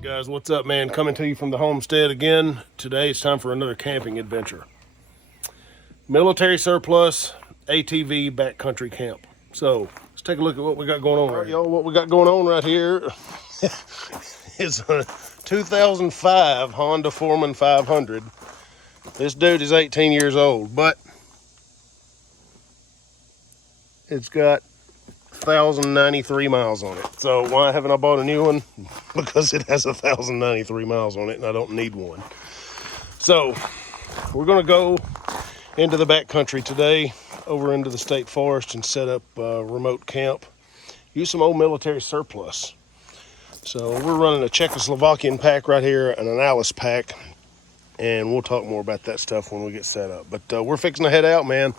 Alright guys, what's up man? Coming to you from the homestead again. Today it's time for another camping adventure. Military surplus ATV backcountry camp. So let's take a look at what we got going on. Alright y'all, what we got going on right here is a 2005 Honda Foreman 500. This dude is 18 years old, but it's got 1,093 miles on it. So why haven't I bought a new one? Because it has 1,093 miles on it and I don't need one. So we're gonna go into the backcountry today, over into the state forest, and set up a remote camp. Use some old military surplus. So we're running a Czechoslovakian pack right here and an Alice pack, and we'll talk more about that stuff when we get set up. But we're fixing to head out, man.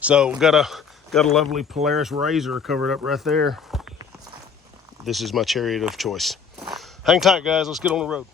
So we got a lovely Polaris Razor covered up right there. This is my chariot of choice. Hang tight, guys. Let's get on the road.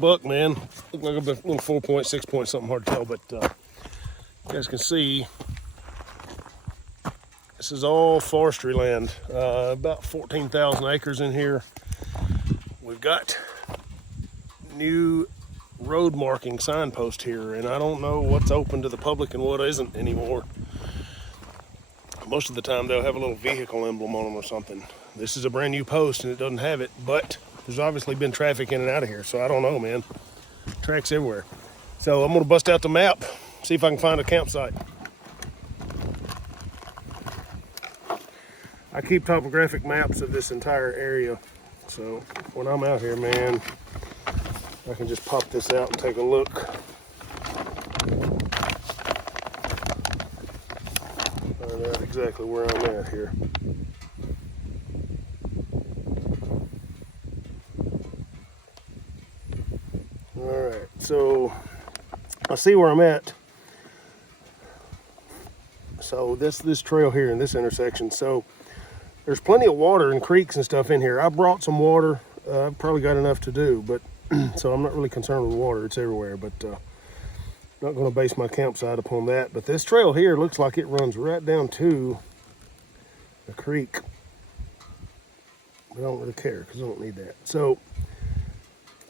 Buck, man. Look like a little 4 point, 6 point, something hard to tell, but you guys can see this is all forestry land. About 14,000 acres in here. We've got new road marking signpost here, and I don't know what's open to the public and what isn't anymore. Most of the time they'll have a little vehicle emblem on them or something. This is a brand new post and it doesn't have it, but there's obviously been traffic in and out of here, so I don't know, man. Tracks everywhere. So I'm gonna bust out the map, see if I can find a campsite. I keep topographic maps of this entire area, so when I'm out here, man, I can just pop this out and take a look. Find out exactly where I'm at here. Alright, so I see where I'm at. So this trail here in this intersection, so there's plenty of water and creeks and stuff in here. I brought some water. I've probably got enough to do, but so I'm not really concerned with water. It's everywhere, but not going to base my campsite upon that. But this trail here looks like it runs right down to the creek. But I don't really care because I don't need that. So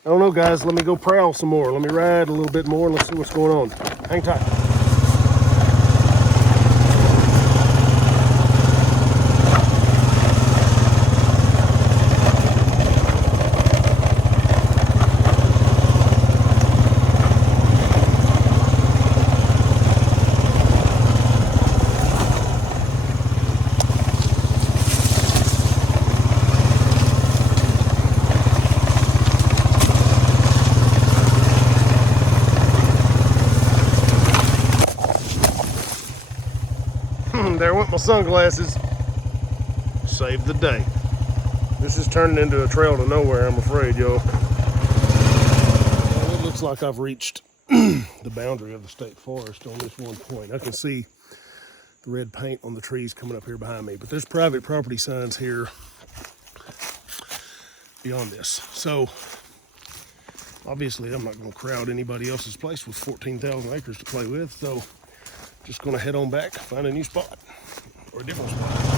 I don't know, guys. Let me go prowl some more. Let me ride a little bit more. Let's see what's going on. Hang tight. There went my sunglasses. Saved the day. This is turning into a trail to nowhere, I'm afraid, y'all. Well, it looks like I've reached the boundary of the state forest on this one point. I can see the red paint on the trees coming up here behind me, but there's private property signs here beyond this. So obviously I'm not going to crowd anybody else's place with 14,000 acres to play with, so just going to head on back, find a new spot or a different spot.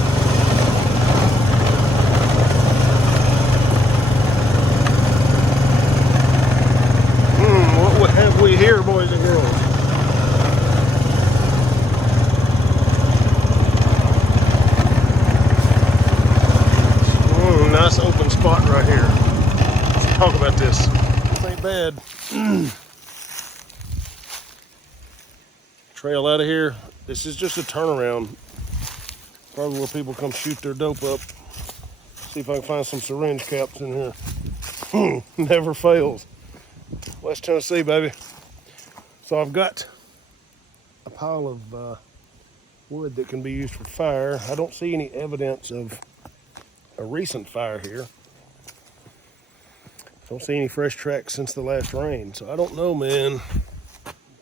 What have we here, boys and girls? Nice open spot right here. Let's talk about this. This ain't bad. Trail out of here. This is just a turnaround. Probably where people come shoot their dope up. See if I can find some syringe caps in here. Never fails. West Tennessee, baby. So I've got a pile of wood that can be used for fire. I don't see any evidence of a recent fire here. Don't see any fresh tracks since the last rain. So I don't know, man.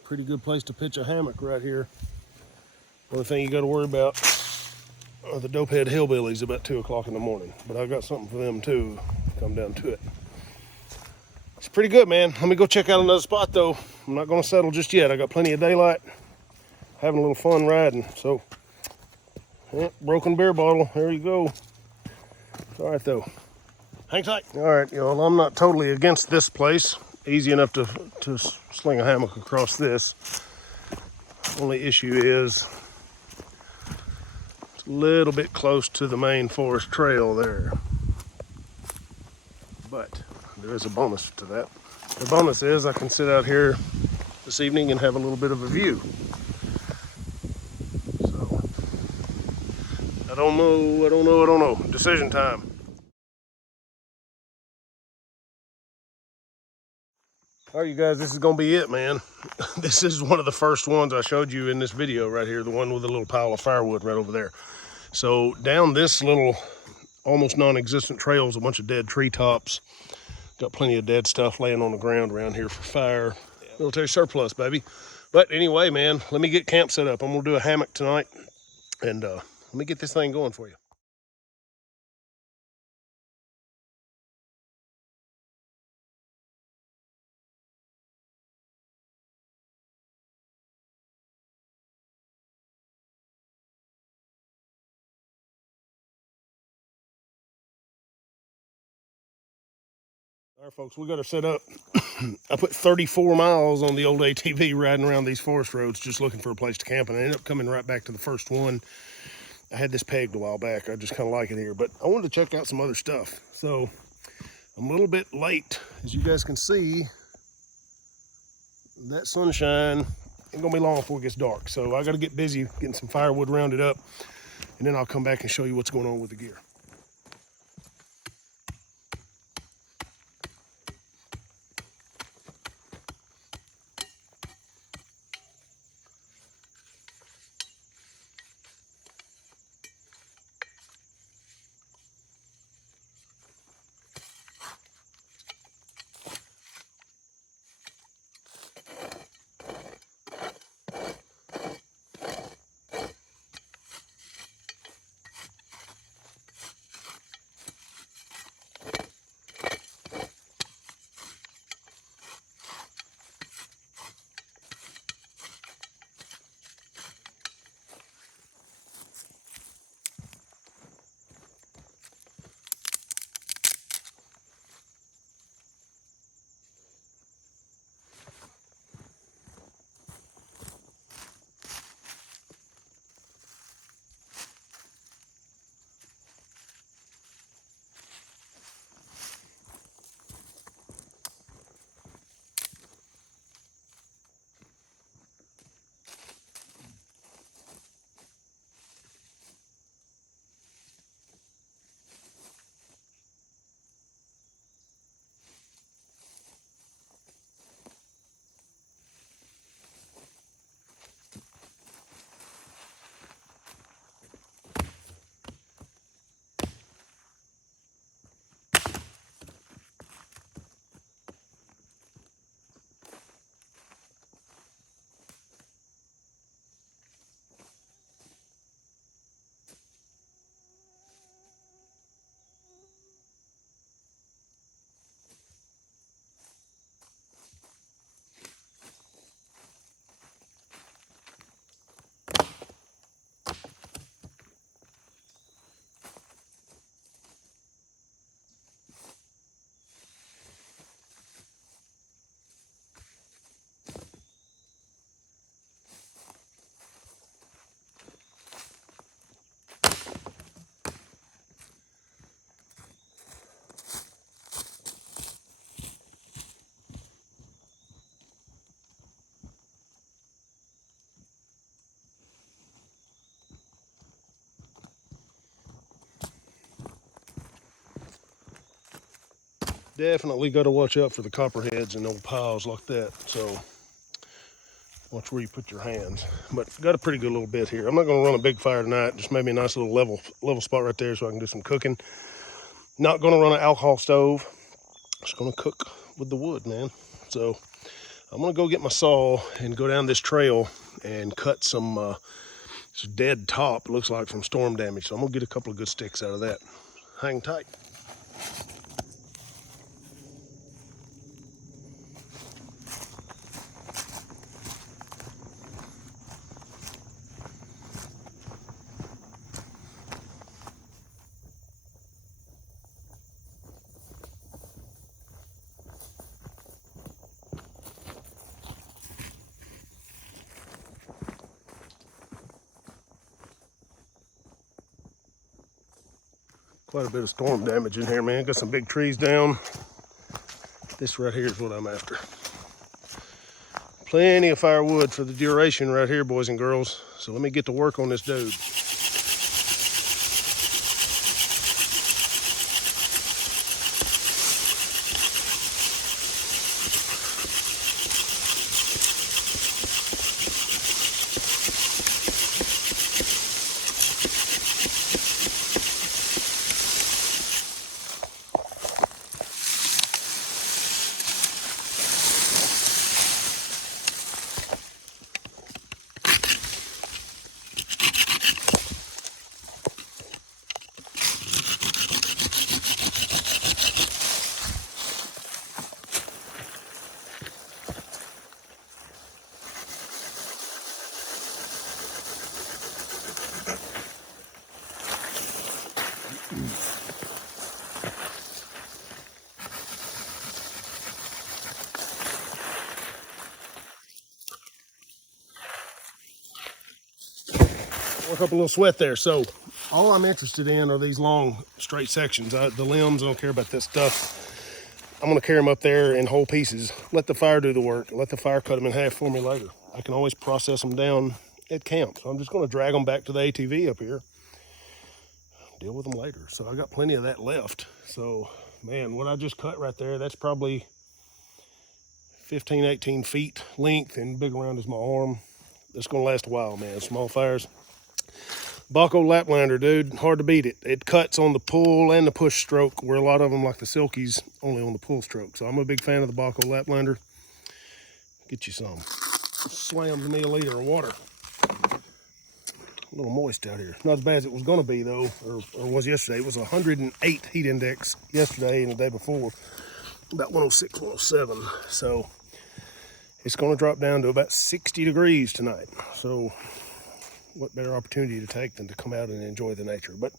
Pretty good place to pitch a hammock right here. Only thing you got to worry about are the dopehead hillbillies about 2 o'clock in the morning. But I got something for them too, come down to it. It's pretty good, man. Let me go check out another spot though. I'm not gonna settle just yet. I got plenty of daylight. Having a little fun riding. So, yeah, broken beer bottle, there you go. It's all right though. Hang tight. All right, y'all, I'm not totally against this place. Easy enough to sling a hammock across this. Only issue is it's a little bit close to the main forest trail there. But there is a bonus to that. The bonus is I can sit out here this evening and have a little bit of a view. So, I don't know. Decision time. All right, you guys, this is gonna be it, man. This is one of the first ones I showed you in this video right here, the one with a little pile of firewood right over there. So down this little almost non-existent trail is a bunch of dead treetops. Got plenty of dead stuff laying on the ground around here for fire. Military surplus, baby. But anyway, man, let me get camp set up. I'm gonna do a hammock tonight, and let me get this thing going for you. All right, folks, we got her set up. I put 34 miles on the old ATV riding around these forest roads just looking for a place to camp, and I ended up coming right back to the first one. I had this pegged a while back. I just kind of like it here, but I wanted to check out some other stuff. So I'm a little bit late. As you guys can see, that sunshine ain't gonna be long before it gets dark. So I gotta get busy getting some firewood rounded up, and then I'll come back and show you what's going on with the gear. Definitely got to watch out for the copperheads and old piles like that. So watch where you put your hands. But got a pretty good little bit here. I'm not going to run a big fire tonight. Just maybe a nice little level spot right there so I can do some cooking. Not going to run an alcohol stove. Just going to cook with the wood, man. So I'm going to go get my saw and go down this trail and cut some dead top, it looks like, from storm damage. So I'm going to get a couple of good sticks out of that. Hang tight. Quite a bit of storm damage in here, man. Got some big trees down. This right here is what I'm after. Plenty of firewood for the duration right here, boys and girls. So let me get to work on this dude. Work up a little sweat there. So all I'm interested in are these long straight sections. The limbs, I don't care about this stuff. I'm gonna carry them up there in whole pieces. Let the fire do the work. Let the fire cut them in half for me later. I can always process them down at camp. So I'm just gonna drag them back to the ATV up here. Deal with them later. So I got plenty of that left. So man, what I just cut right there, that's probably 15, 18 feet length and big around as my arm. That's gonna last a while, man. Small fires. Baco Laplander, dude, hard to beat it. It cuts on the pull and the push stroke, where a lot of them, like the Silkies, only on the pull stroke. So I'm a big fan of the Baco Laplander. Get you some. Slammed me a liter of water. A little moist out here. Not as bad as it was going to be, though, or was yesterday. It was 108 heat index yesterday and the day before. About 106, 107. So it's going to drop down to about 60 degrees tonight. So what better opportunity to take than to come out and enjoy the nature. But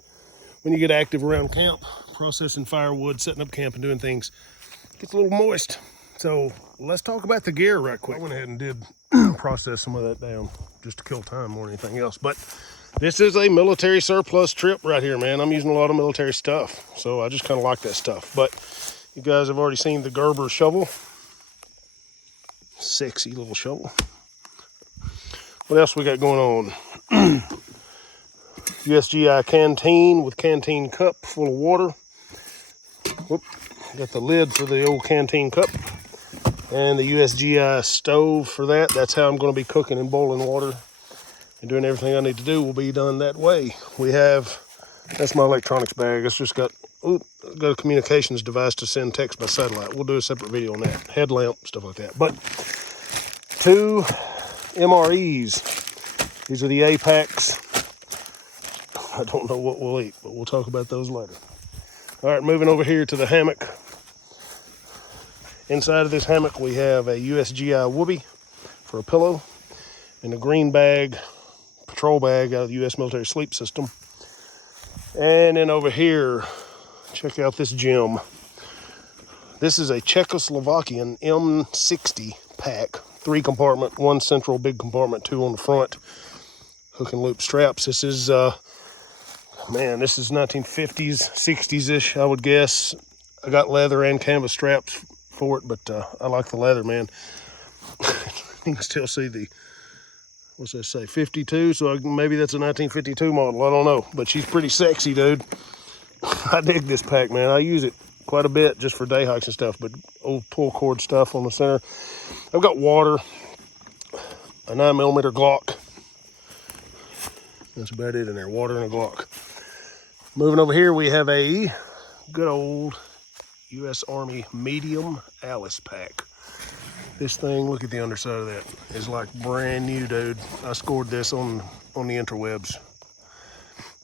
when you get active around camp, processing firewood, setting up camp and doing things, it gets a little moist. So let's talk about the gear right quick. I went ahead and did process some of that down just to kill time more than anything else. But this is a military surplus trip right here, man. I'm using a lot of military stuff, so I just kind of like that stuff. But you guys have already seen the Gerber shovel. Sexy little shovel. What else we got going on? USGI canteen with canteen cup full of water. Whoop, got the lid for the old canteen cup. And the USGI stove for that. That's how I'm going to be cooking and boiling water and doing everything I need to do will be done that way. We have, that's my electronics bag. It's just got a communications device to send text by satellite. We'll do a separate video on that. Headlamp, stuff like that. But 2 MREs. These are the Apex. I don't know what we'll eat, but we'll talk about those later. All right, moving over here to the hammock. Inside of this hammock, we have a USGI whoopee for a pillow and a green bag, patrol bag out of the U.S. military sleep system. And then over here, check out this gem. This is a Czechoslovakian M60 pack. 3 compartment, 1 central big compartment, 2 on the front. Hook and loop straps. This is, man, this is 1950s, 60s-ish, I would guess. I got leather and canvas straps for it, but I like the leather, man. You can still see the, what's that say, 52, so maybe that's a 1952 model, I don't know. But she's pretty sexy, dude. I dig this pack, man. I use it quite a bit just for day hikes and stuff, but old pull cord stuff on the center. I've got water, a 9mm Glock. That's about it in there, water and a Glock. Moving over here, we have a good old U.S. Army medium Alice pack. This thing, look at the underside of that, is like brand new, dude. I scored this on the interwebs,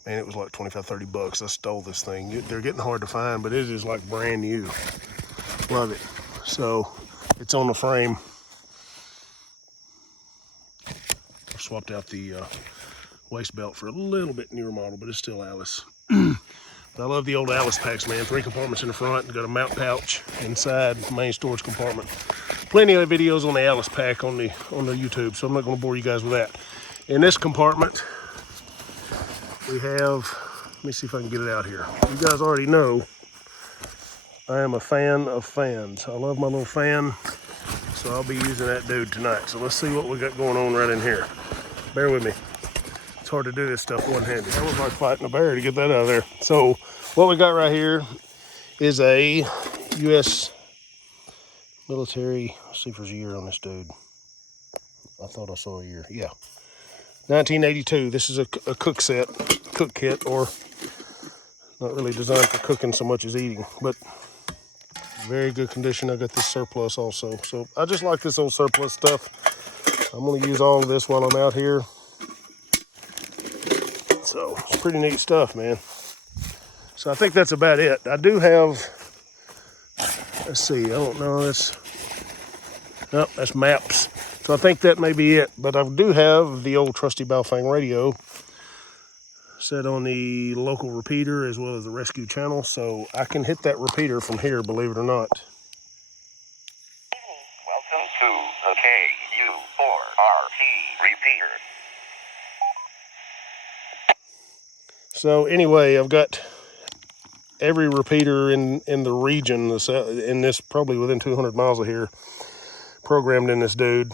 and it was like 25, 30 bucks. I stole this thing. They're getting hard to find, but it is like brand new. Love it. So it's on the frame. I swapped out the waist belt for a little bit newer model, but it's still Alice. I love the old Alice packs, man. 3 compartments in the front, got a mount pouch inside, main storage compartment. Plenty of videos on the Alice pack on the YouTube, so I'm not going to bore you guys with that. In this compartment, we have, let me see if I can get it out here. You guys already know I am a fan of fans. I love my little fan, so I'll be using that dude tonight. So let's see what we got going on right in here. Bear with me. It's hard to do this stuff one-handed. That was like fighting a bear to get that out of there. So what we got right here is a U.S. military. Let's see if there's a year on this dude. I thought I saw a year. Yeah. 1982. This is a cook kit, or not really designed for cooking so much as eating, but very good condition. I got this surplus also. So I just like this old surplus stuff. I'm going to use all of this while I'm out here. So it's pretty neat stuff, man. So I think that's about it. I do have, let's see, I don't know, that's maps. So I think that may be it. But I do have the old trusty Baofeng radio set on the local repeater as well as the rescue channel. So I can hit that repeater from here, believe it or not. Welcome to the KU4RT repeater. So anyway, I've got every repeater in the region, in this probably within 200 miles of here, programmed in this dude.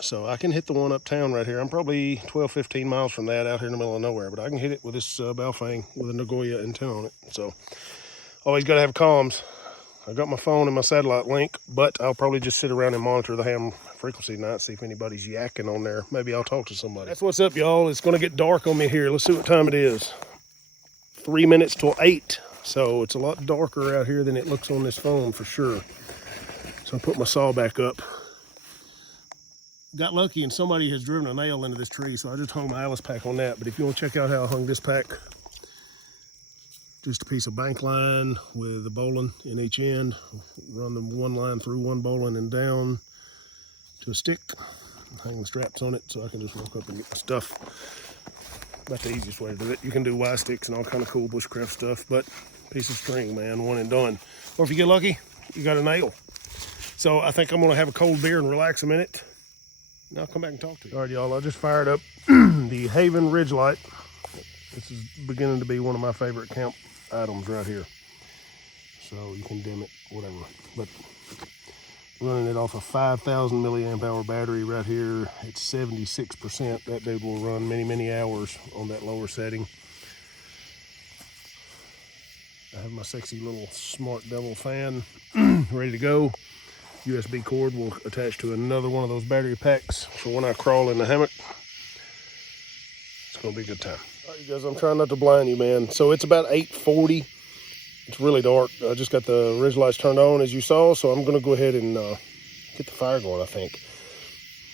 So I can hit the one uptown right here. I'm probably 12, 15 miles from that, out here in the middle of nowhere, but I can hit it with this Baofeng with a Nagoya antenna on it. So always got to have comms. I got my phone and my satellite link, but I'll probably just sit around and monitor the ham frequency tonight, see if anybody's yakking on there. Maybe I'll talk to somebody. That's what's up, y'all. It's going to get dark on me here. Let's see what time it is. 3 minutes till 8. So it's a lot darker out here than it looks on this phone for sure. So I put my saw back up. Got lucky and somebody has driven a nail into this tree, so I just hung my Alice pack on that. But if you want to check out how I hung this pack, just a piece of bank line with a bowline in each end. Run the one line through one bowline and down to a stick. Hang the straps on it so I can just walk up and get my stuff. About the easiest way to do it. You can do Y sticks and all kind of cool bushcraft stuff, but piece of string, man, one and done. Or if you get lucky, you got a nail. So I think I'm gonna have a cold beer and relax a minute. And I'll come back and talk to you. All right, y'all, I just fired up the Haven Ridge Light. This is beginning to be one of my favorite camp items right here. So you can dim it, whatever. But running it off a 5,000 milliamp hour battery right here, it's 76%. That dude will run many, many hours on that lower setting. I have my sexy little Smart Devil fan ready to go. USB cord will attach to another one of those battery packs for when I crawl in the hammock. It's gonna be a good time. All right, you guys, I'm trying not to blind you, man. So it's about 8:40. It's really dark. I just got the ridge lights turned on, as you saw, so I'm gonna go ahead and get the fire going, I think.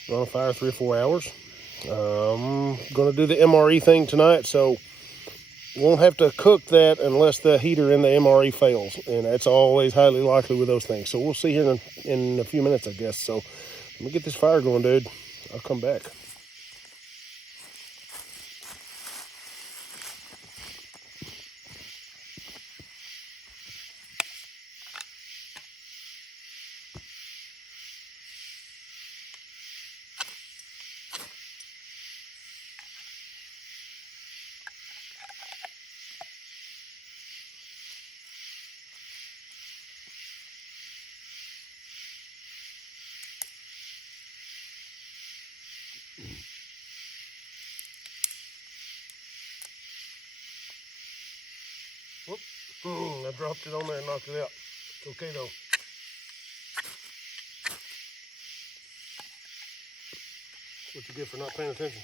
Run a fire 3 or 4 hours. I'm gonna do the MRE thing tonight, so won't have to cook that unless the heater in the MRE fails, and that's always highly likely with those things. So we'll see here in a few minutes, I guess. So let me get this fire going, dude. I'll come back. dropped it on there and knocked it out. It's okay though. That's what you get for not paying attention.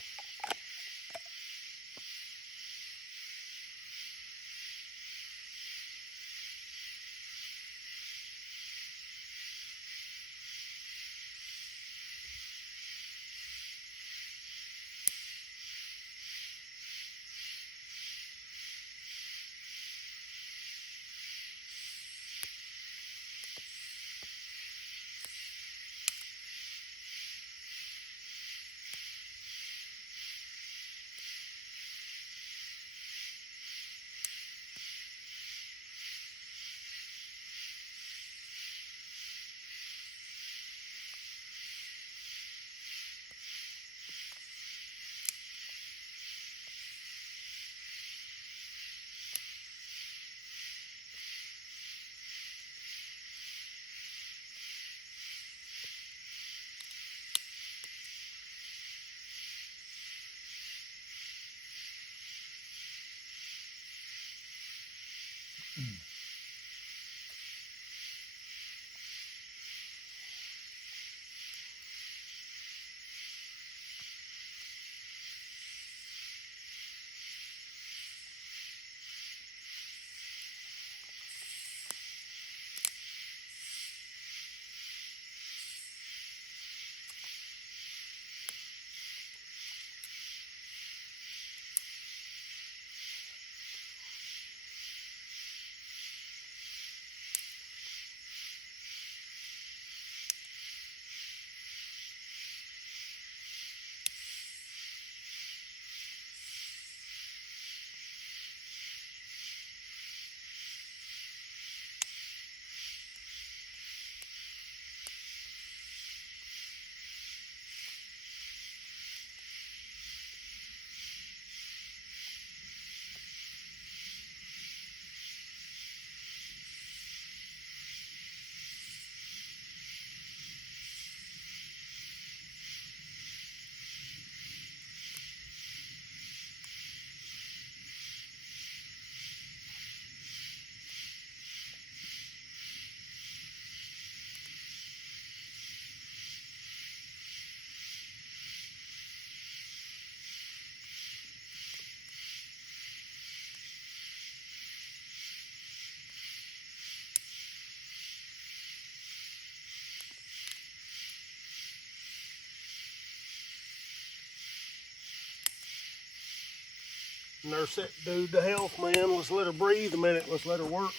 Nurse that dude to health, man. Let's let her breathe a minute. Let's let her work.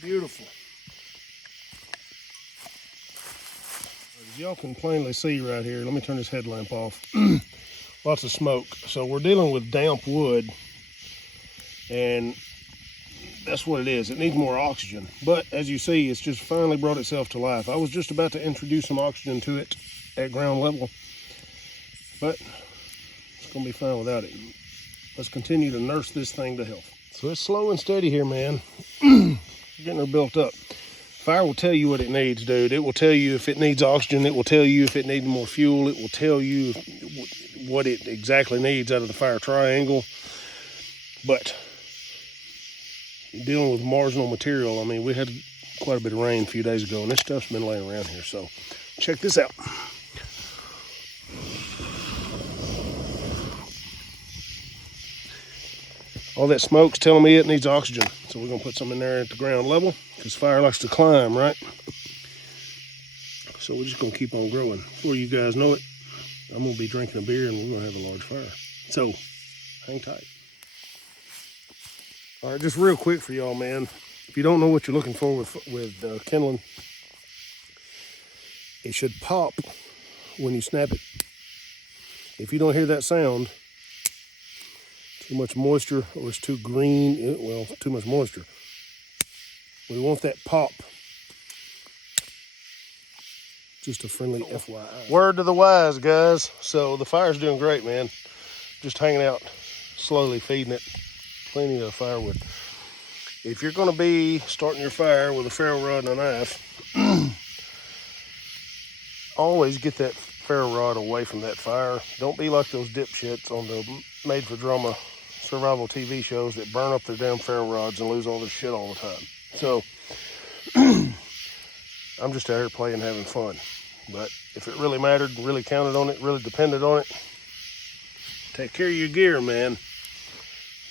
Beautiful. As y'all can plainly see right here, let me turn this headlamp off. Lots of smoke. So we're dealing with damp wood, and that's what it is. It needs more oxygen. But as you see, it's just finally brought itself to life. I was just about to introduce some oxygen to it at ground level, but it's gonna be fine without it. Let's continue to nurse this thing to health. So it's slow and steady here, man. Getting her built up. Fire will tell you what it needs, dude. It will tell you if it needs oxygen. It will tell you if it needs more fuel. It will tell you what it exactly needs out of the fire triangle. But dealing with marginal material, I mean, we had quite a bit of rain a few days ago, and this stuff's been laying around here. So check this out. All that smoke's telling me it needs oxygen. So we're gonna put some in there at the ground level, because fire likes to climb, right? So we're just gonna keep on growing. Before you guys know it, I'm gonna be drinking a beer and we're gonna have a large fire. So hang tight. All right, just real quick for y'all, man. If you don't know what you're looking for with kindling, it should pop when you snap it. If you don't hear that sound, too much moisture, or it's too green, well, too much moisture. We want that pop. Just a friendly FYI. Word to the wise, guys. So the fire's doing great, man. Just hanging out, slowly feeding it. Plenty of firewood. If you're gonna be starting your fire with a ferro rod and a knife, always get that ferro rod away from that fire. Don't be like those dipshits on the made for drama survival TV shows that burn up their damn ferro rods and lose all their shit all the time. So I'm just out here playing, having fun. But if it really mattered, really counted on it, really depended on it, take care of your gear, man.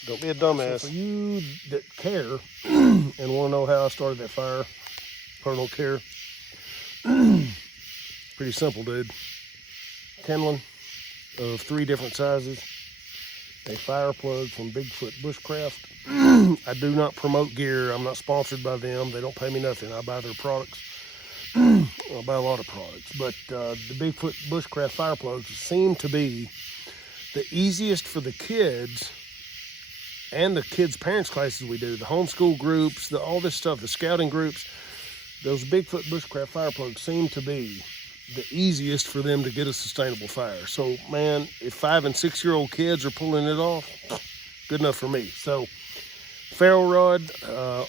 Don't be a dumbass. So for you that care and want to know how I started that fire, personal care, pretty simple, dude. Kindling of 3 different sizes, a fire plug from Bigfoot Bushcraft. I do not promote gear. I'm not sponsored by them. They don't pay me nothing. I buy their products. I buy a lot of products, but the Bigfoot Bushcraft fire plugs seem to be the easiest for the kids and the kids' parents' classes we do, the homeschool groups, all this stuff, the scouting groups. Those Bigfoot Bushcraft fire plugs seem to be the easiest for them to get a sustainable fire. So, man, if 5 and 6 year old kids are pulling it off, good enough for me. So, ferro rod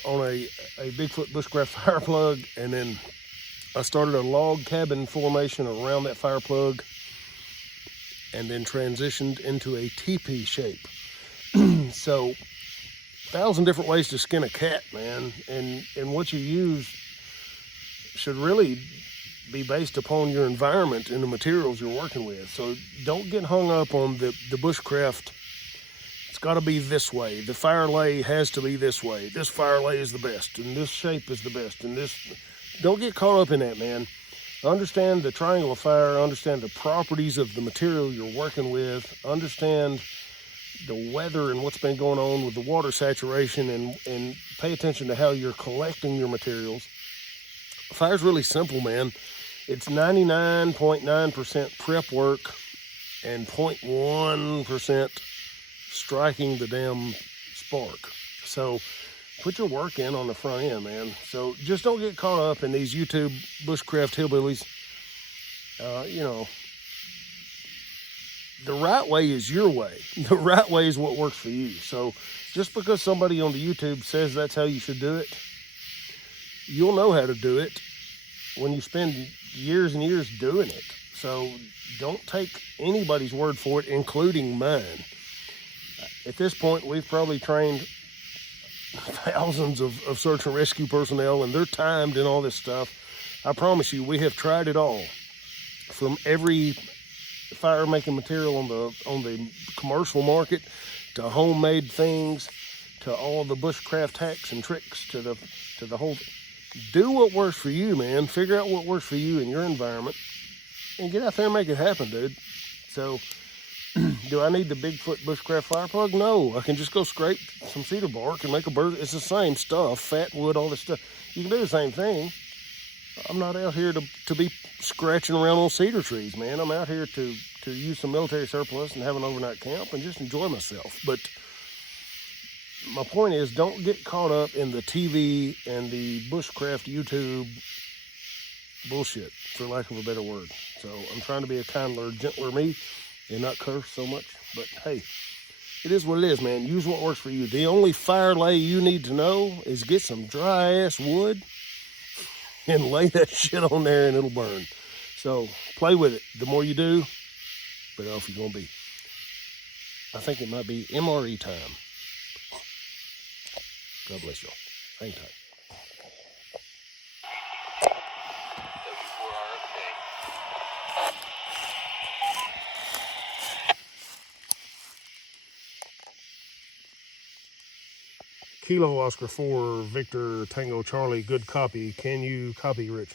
on a Bigfoot Bushcraft fire plug, and then I started a log cabin formation around that fire plug and then transitioned into a teepee shape. So, 1,000 different ways to skin a cat, man. And what you use should really be based upon your environment and the materials you're working with. So don't get hung up on the bushcraft. It's got to be this way. The fire lay has to be this way. This fire lay is the best, and this shape is the best, and this. Don't get caught up in that, man. Understand the triangle of fire. Understand the properties of the material you're working with. Understand the weather and what's been going on with the water saturation, and pay attention to how you're collecting your materials. Fire's really simple, man. It's 99.9% prep work and 0.1% striking the damn spark. So put your work in on the front end, man. So just don't get caught up in these YouTube bushcraft hillbillies. You know, the right way is your way. The right way is what works for you. So just because somebody on the YouTube says that's how you should do it, you'll know how to do it when you spend years and years doing it. So don't take anybody's word for it, including mine. At this point, we've probably trained thousands of search and rescue personnel, and they're timed and all this stuff. I promise you, we have tried it all, from every fire making material on the commercial market to homemade things to all the bushcraft hacks and tricks to the whole. Do what works for you, man. Figure out what works for you in your environment and get out there and make it happen, dude. So do I need the Bigfoot Bushcraft fire plug? No, I can just go scrape some cedar bark and make a bird. It's the same stuff, fat wood, all this stuff. You can do the same thing. I'm not out here to be scratching around on cedar trees, man. I'm out here to use some military surplus and have an overnight camp and just enjoy myself. But my point is, don't get caught up in the TV and the bushcraft YouTube bullshit, for lack of a better word. So I'm trying to be a kindler, gentler me and not curse so much. But hey, it is what it is, man. Use what works for you. The only fire lay you need to know is get some dry ass wood and lay that shit on there and it'll burn. So play with it. The more you do, better off you're gonna be. I think it might be MRE time. God bless y'all. Hang tight. Kilo Oscar 4 Victor Tango Charlie, good copy. Can you copy, Rich?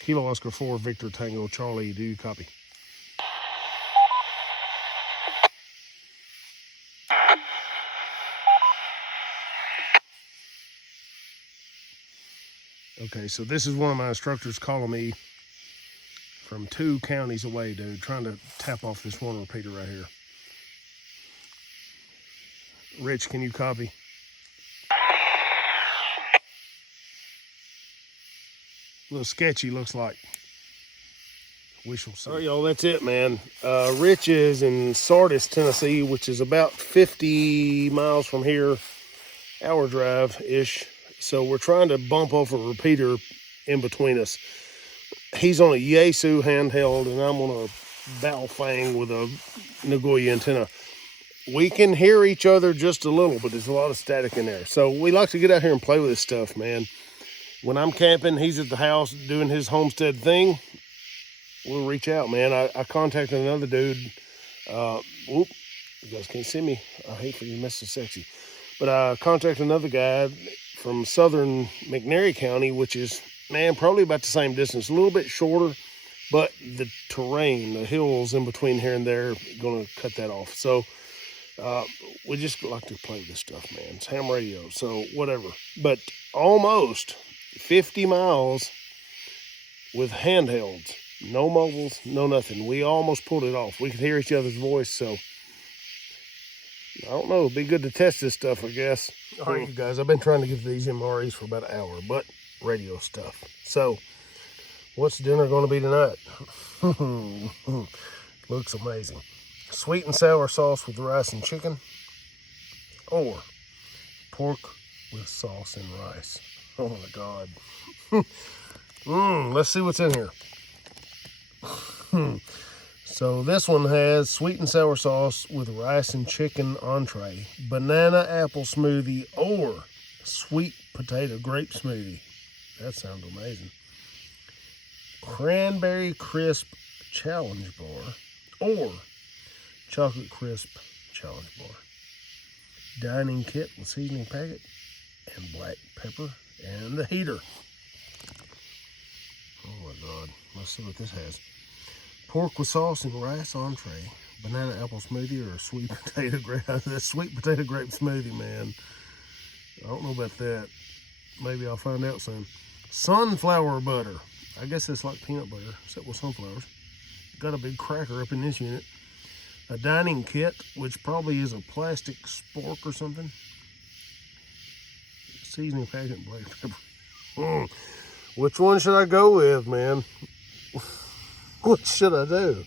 Kilo Oscar 4 Victor Tango Charlie, do you copy? Okay, so this is one of my instructors calling me from 2 counties away, dude, trying to tap off this one repeater right here. Rich, can you copy? A little sketchy, looks like. We shall see. All right, y'all, that's it, man. Rich is in Sardis, Tennessee, which is about 50 miles from here, hour drive-ish. So we're trying to bump off a repeater in between us. He's on a Yaesu handheld, and I'm on a Baofeng with a Nagoya antenna. We can hear each other just a little, but there's a lot of static in there. So we like to get out here and play with this stuff, man. When I'm camping, he's at the house doing his homestead thing. We'll reach out, man. I contacted another dude. Whoop, you guys can't see me. I hate for you to miss the sexy. But I contacted another guy from southern McNairy County, which is, man, probably about the same distance. A little bit shorter, but the terrain, the hills in between here and there, going to cut that off. So we just like to play this stuff, man. It's ham radio, so whatever. But almost 50 miles with handhelds. No mobiles, no nothing. We almost pulled it off. We could hear each other's voice, so I don't know. It'd be good to test this stuff, I guess. All right, you guys, I've been trying to get these MREs for about an hour, but radio stuff. So, what's dinner going to be tonight? Looks amazing. Sweet and sour sauce with rice and chicken, or pork with sauce and rice. Oh my God. Let's see what's in here. So this one has sweet and sour sauce with rice and chicken entree, banana apple smoothie, or sweet potato grape smoothie. That sounds amazing. Cranberry crisp challenge bar, or chocolate crisp challenge bar. Dining kit with seasoning packet and black pepper and the heater. Oh my God, let's see what this has. Pork with sauce and rice entree, banana apple smoothie, or a sweet potato grape. That sweet potato grape smoothie, man. I don't know about that. Maybe I'll find out soon. Sunflower butter. I guess it's like peanut butter, except with sunflowers. Got a big cracker up in this unit. A dining kit, which probably is a plastic spork or something. Seasoning packet and black pepper. Which one should I go with, man? What should I do?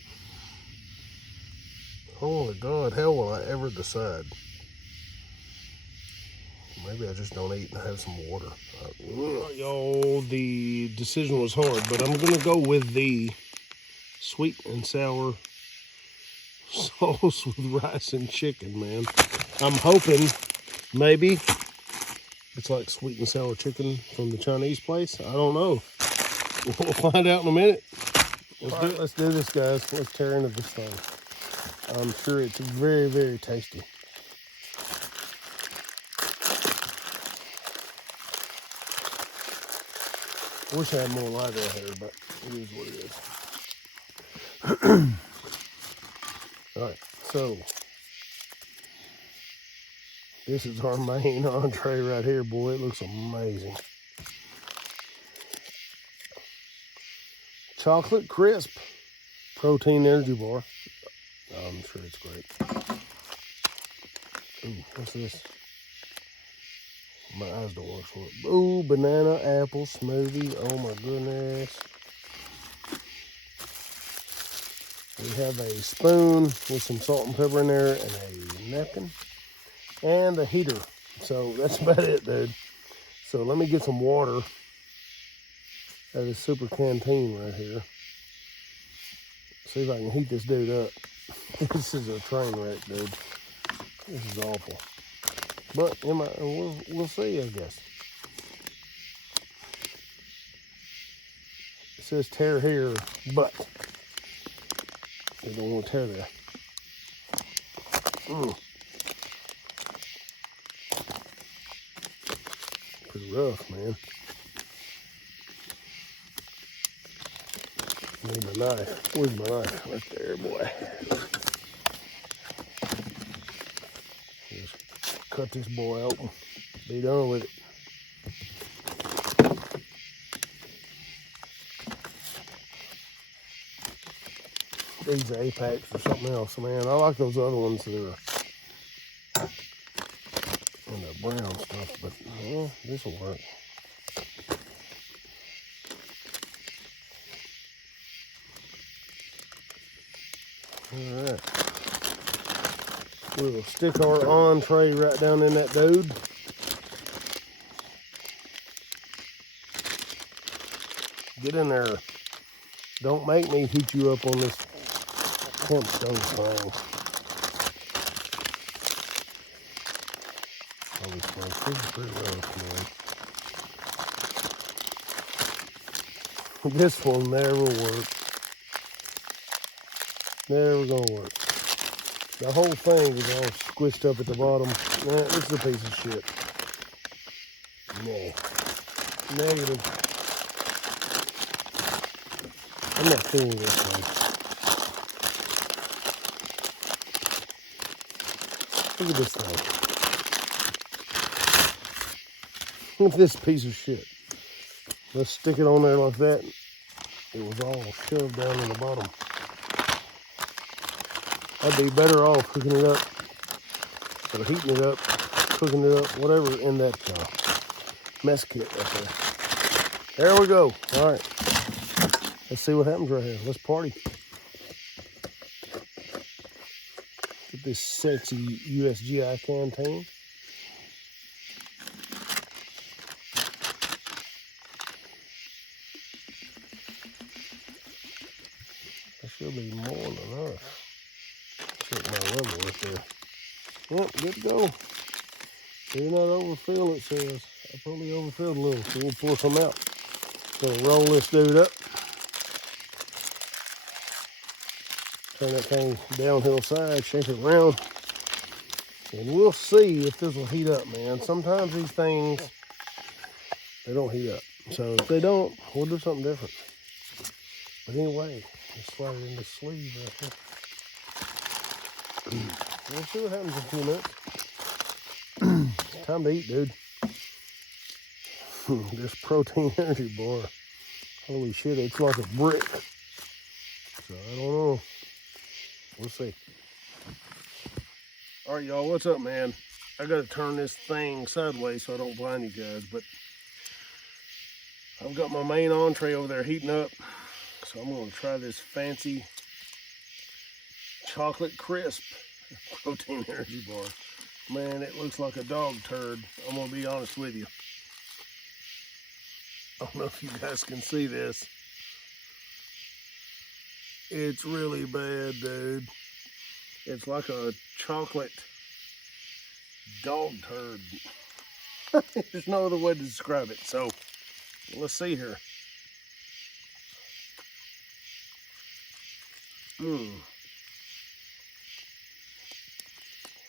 Oh my God, how will I ever decide? Maybe I just don't eat and have some water. Y'all, the decision was hard, but I'm gonna go with the sweet and sour sauce with rice and chicken, man. I'm hoping maybe it's like sweet and sour chicken from the Chinese place. I don't know. We'll find out in a minute. Let's do this, guys. Let's tear into this thing. I'm sure it's very, very tasty. Wish I had more light out here, but it is what it is. All right, so this is our main entree right here, boy. It looks amazing. Chocolate crisp protein energy bar. I'm sure it's great. Ooh, what's this? My eyes don't work for it. Ooh, banana apple smoothie. Oh my goodness. We have a spoon with some salt and pepper in there and a napkin and a heater. So that's about it, dude. So let me get some water at a super canteen right here. See if I can heat this dude up. This is a train wreck, dude. This is awful. But we'll see, I guess. It says tear here, but they don't want to tear there. Pretty rough, man. Need my knife. Where's my knife? Right there, boy. Just cut this boy open. Be done with it. These are Apex or something else, man. I like those other ones that are in the brown stuff, but well, this will work. All right. We'll stick our entree right down in that dude. Get in there. Don't make me heat you up on this camp stove thing. Oh, this thing's pretty rough, man. This will never work. Never gonna work. The whole thing is all squished up at the bottom. Nah, this is a piece of shit. Nah. Negative. I'm not feeling this thing. Look at this thing. Look at this piece of shit. Let's stick it on there like that. It was all shoved down in the bottom. I'd be better off cooking it up, or heating it up, cooking it up, whatever, in that mess kit right there. There we go. All right. Let's see what happens right here. Let's party. Get this sexy USGI canteen. That should be more than enough. Check my level right there. Yep, good to go. Do not overfill, it says. I probably overfilled a little, so we'll pour some out. Gonna roll this dude up. Turn that thing downhill side, shake it around. And we'll see if this will heat up, man. Sometimes these things, they don't heat up. So if they don't, we'll do something different. But anyway, let's slide it in the sleeve right here. We'll see what happens in a few minutes. Time to eat, dude. This protein energy bar. Holy shit, it's like a brick. So I don't know. We'll see. All right, y'all, what's up, man? I gotta turn this thing sideways so I don't blind you guys, but I've got my main entree over there heating up. So I'm gonna try this fancy chocolate crisp protein energy bar. Man, it looks like a dog turd. I'm gonna be honest with you. I don't know if you guys can see this. It's really bad, dude. It's like a chocolate dog turd. There's no other way to describe it. So let's see here.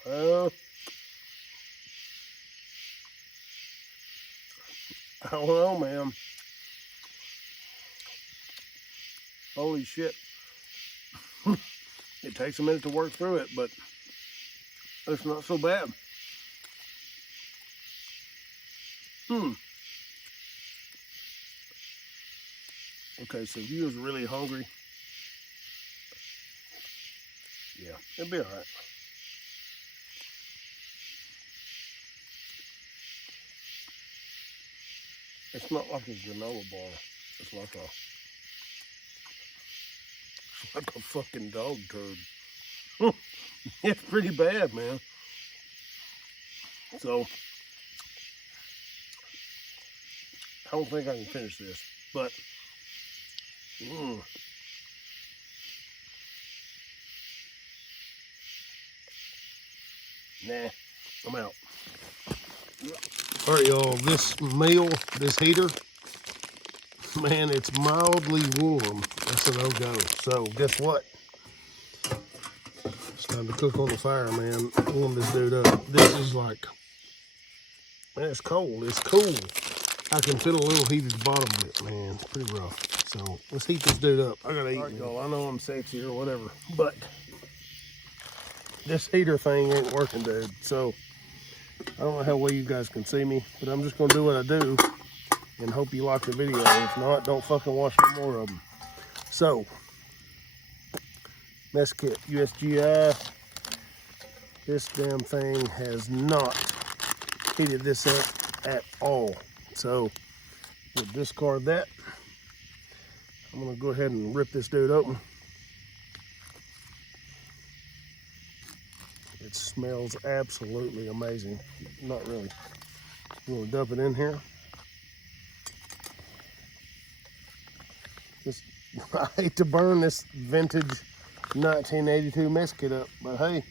Well, I don't know, man. Holy shit. It takes a minute to work through it, but it's not so bad. Okay, so if you was really hungry, yeah, it'd be all right. It's not like a granola bar. It's like a fucking dog turd. It's pretty bad, man. So I don't think I can finish this, but nah, I'm out. All right, y'all, this meal, this heater, man, it's mildly warm. That's a no-go. So guess what? It's time to cook on the fire, man. Warm this dude up. This is like, man, it's cold. It's cool. I can feel a little heat at the bottom of it, man. It's pretty rough. So let's heat this dude up. I gotta eat. All right, y'all, I know I'm sexy or whatever, but this heater thing ain't working, dude. So I don't know how well you guys can see me, but I'm just gonna do what I do and hope you like the video. If not, don't fucking watch no more of them. So, mess kit, USGI. This damn thing has not heated this up at all. So, we'll discard that. I'm gonna go ahead and rip this dude open. It smells absolutely amazing. Not really. I'm gonna dump it in here. I hate to burn this vintage 1982 mess kit up, but hey,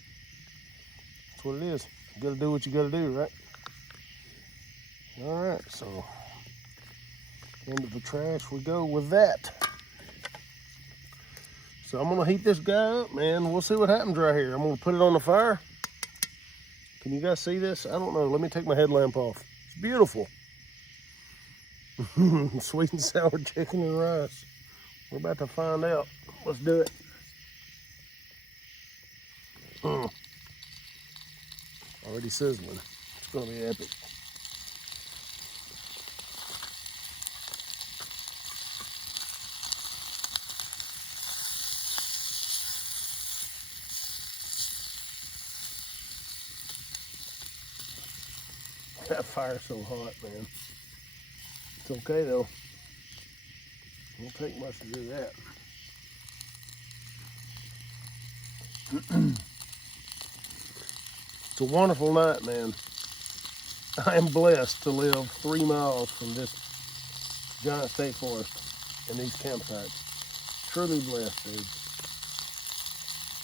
that's what it is. You gotta do what you gotta do, right? All right, so into the trash we go with that. So I'm gonna heat this guy up, man. We'll see what happens right here. I'm gonna put it on the fire. Can you guys see this? I don't know. Let me take my headlamp off. It's beautiful. Sweet and sour chicken and rice. We're about to find out. Let's do it. Already sizzling. It's gonna be epic. That fire's so hot, man. It's okay though. It won't take much to do that. It's a wonderful night, man. I am blessed to live 3 miles from this giant state forest and these campsites. Truly blessed, dude.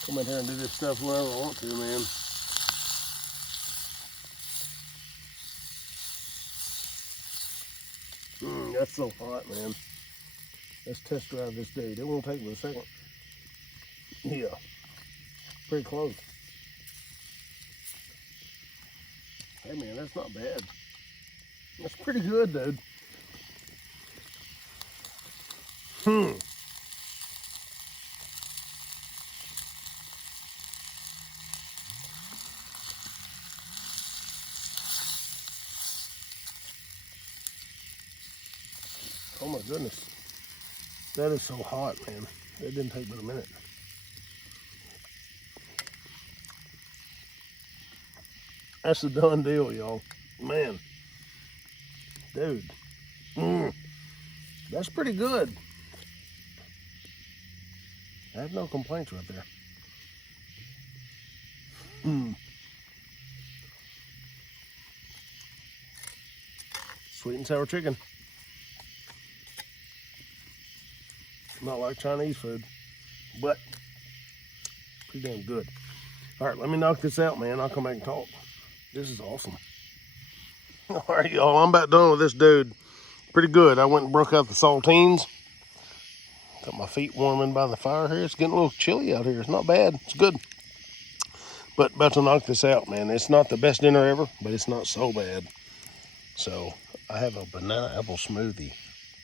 Come in here and do this stuff whenever I want to, man. That's so hot, man. Let's test drive this dude. It won't take but a second. Yeah, pretty close. Hey, man, that's not bad. That's pretty good, dude. Oh my goodness. That is so hot, man. That didn't take but a minute. That's a done deal, y'all. Man. Dude. That's pretty good. I have no complaints right there. Sweet and sour chicken. Not like Chinese food, but pretty damn good. All right, let me knock this out, man. I'll come back and talk. This is awesome. All right, y'all, I'm about done with this dude. Pretty good. I went and broke out the saltines. Got my feet warming by the fire here. It's getting a little chilly out here. It's not bad. It's good. But about to knock this out, man. It's not the best dinner ever, but it's not so bad. So I have a banana apple smoothie.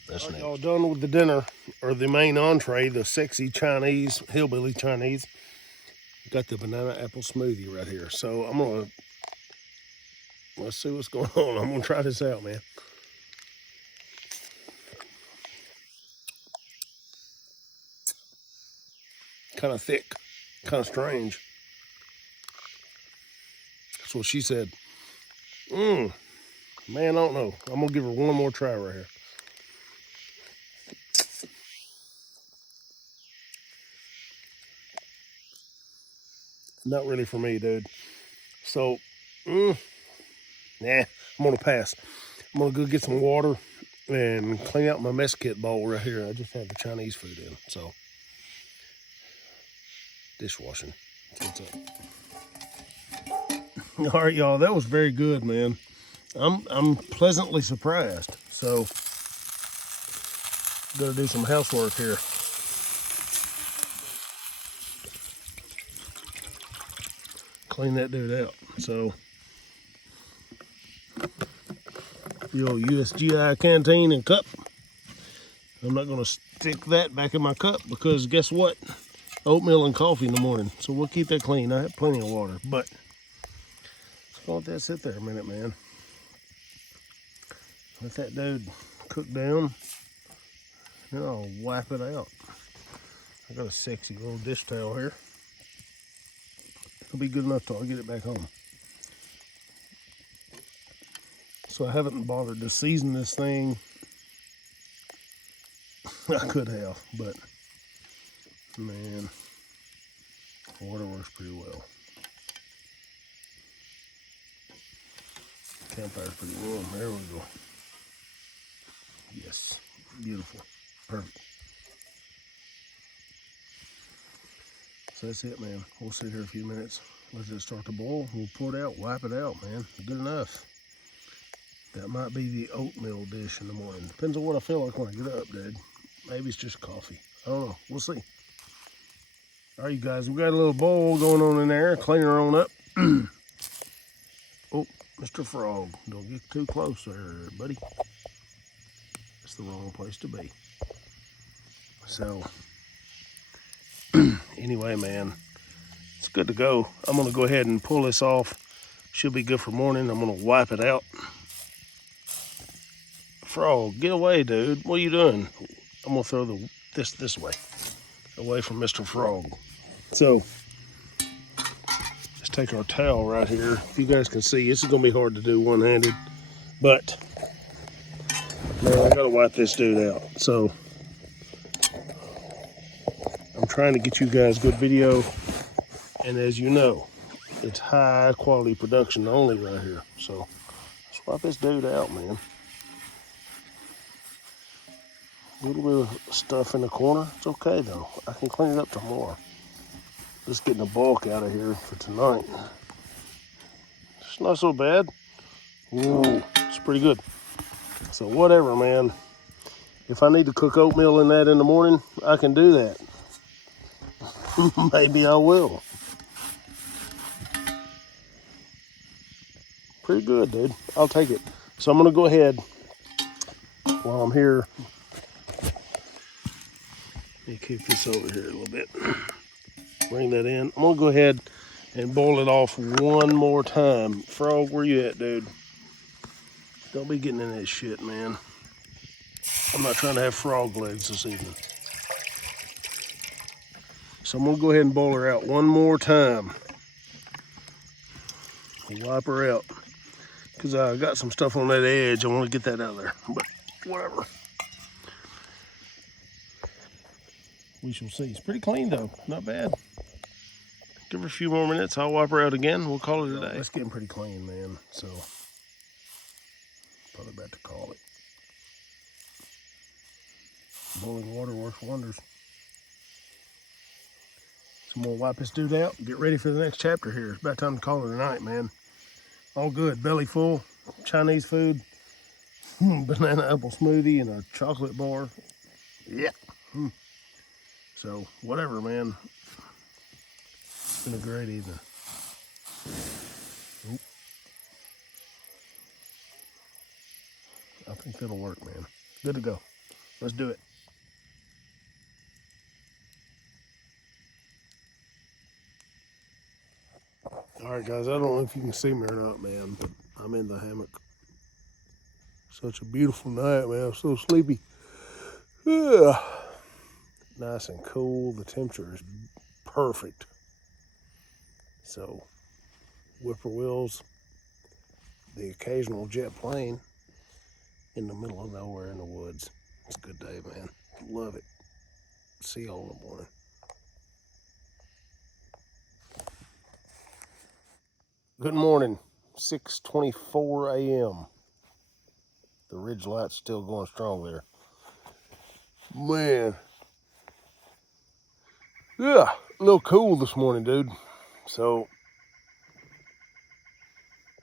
That's next. All done with the dinner, or the main entree, the sexy Chinese, hillbilly Chinese. Got the banana apple smoothie right here. So let's see what's going on. I'm gonna try this out, man. Kind of thick, kind of strange. That's what she said. Man, I don't know. I'm gonna give her one more try right here. Not really for me, dude. So, nah, I'm gonna pass. I'm gonna go get some water and clean out my mess kit bowl right here. I just have the Chinese food in, so dishwashing. That's what's up. All right, y'all, that was very good, man. I'm pleasantly surprised. So, gotta do some housework here. Clean that dude out. So, the old USGI canteen and cup. I'm not gonna stick that back in my cup because guess what? Oatmeal and coffee in the morning. So we'll keep that clean. I have plenty of water, but let's let that sit there a minute, man. Let that dude cook down, then I'll wipe it out. I got a sexy little dish towel here. It'll be good enough till I get it back home. So I haven't bothered to season this thing. I could have, but man, water works pretty well. Campfire's pretty warm. There we go. Yes, beautiful, perfect. So that's it, man. We'll sit here a few minutes, let it start to boil. We'll pour it out, wipe it out, man. Good enough. That might be the oatmeal dish in the morning. Depends on what I feel like when I get up, dude. Maybe it's just coffee. I don't know. We'll see. All right, you guys, we got a little bowl going on in there. Clean her on up. Oh, Mr. Frog, don't get too close there, buddy. That's the wrong place to be. So, anyway, man, it's good to go. I'm gonna go ahead and pull this off. Should be good for morning. I'm gonna wipe it out. Frog, get away, dude. What are you doing? I'm gonna throw this way, away from Mr. Frog. So, let's take our towel right here. If you guys can see, this is gonna be hard to do one-handed, but man, I gotta wipe this dude out. So, I'm trying to get you guys good video, and as you know, it's high quality production only right here. So, let's wipe this dude out, man. A little bit of stuff in the corner. It's okay though. I can clean it up tomorrow. Just getting the bulk out of here for tonight. It's not so bad. Ooh, it's pretty good. So whatever, man. If I need to cook oatmeal in that in the morning, I can do that. Maybe I will. Pretty good, dude. I'll take it. So I'm gonna go ahead while I'm here. Let me kick this over here a little bit. Bring that in. I'm gonna go ahead and boil it off one more time. Frog, where you at, dude? Don't be getting in that shit, man. I'm not trying to have frog legs this evening. So I'm gonna go ahead and boil her out one more time. Wipe her out. Cause I got some stuff on that edge. I wanna get that out of there, but whatever. We shall see. It's pretty clean though, not bad. Give her a few more minutes. I'll wipe her out again. We'll call it a day. It's getting pretty clean, man. So, probably about to call it. Boiling water works wonders. So I'm gonna wipe this dude out. Get ready for the next chapter here. It's about time to call it a night, man. All good. Belly full. Chinese food. Banana apple smoothie and a chocolate bar. Yeah. So, whatever, man. It's been a great evening. Oop. I think that'll work, man. Good to go. Let's do it. All right, guys, I don't know if you can see me or not, man, but I'm in the hammock. Such a beautiful night, man. I'm so sleepy. Yeah. Nice and cool. The temperature is perfect. So, whippoorwills, the occasional jet plane in the middle of nowhere in the woods. It's a good day, man. Love it. See y'all in the morning. Good morning. 6:24 a.m. The ridge light's still going strong there. Man. Yeah, a little cool this morning, dude. So,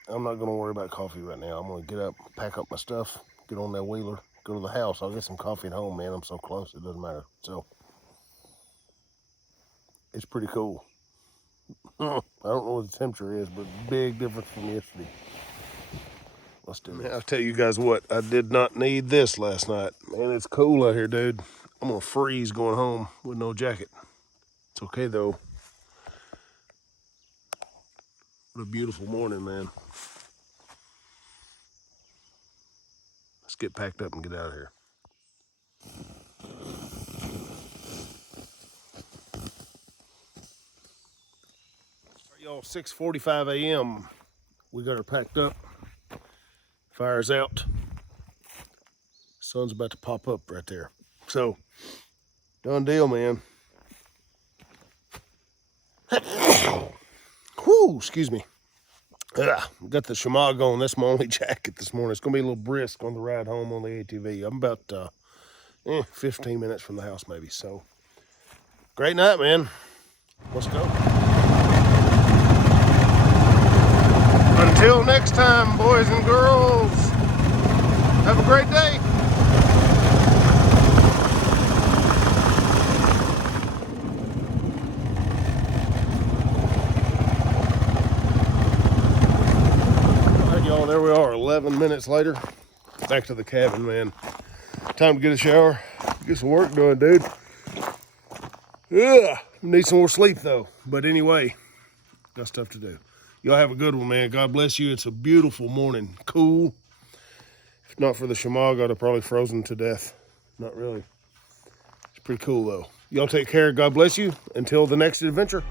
I'm not gonna worry about coffee right now. I'm gonna get up, pack up my stuff, get on that wheeler, go to the house. I'll get some coffee at home, man. I'm so close, it doesn't matter. So, it's pretty cool. I don't know what the temperature is, but big difference from yesterday. Let's do it. I'll tell you guys what, I did not need this last night. Man, it's cool out here, dude. I'm gonna freeze going home with no jacket. It's okay though. What a beautiful morning, man. Let's get packed up and get out of here. Y'all, 6:45 a.m. We got her packed up. Fire's out. Sun's about to pop up right there. So, done deal, man. Whew, excuse me. Got the shemagh on. That's my only jacket this morning. It's going to be a little brisk on the ride home on the ATV. I'm about 15 minutes from the house maybe. So, great night, man. Let's go. Until next time, boys and girls, have a great day. All right, y'all, there we are, 11 minutes later. Back to the cabin, man. Time to get a shower, get some work done, dude. Yeah, need some more sleep though. But anyway, got stuff to do. Y'all have a good one, man. God bless you. It's a beautiful morning. Cool. If not for the shemagh, I'd have probably frozen to death. Not really. It's pretty cool though. Y'all take care. God bless you. Until the next adventure.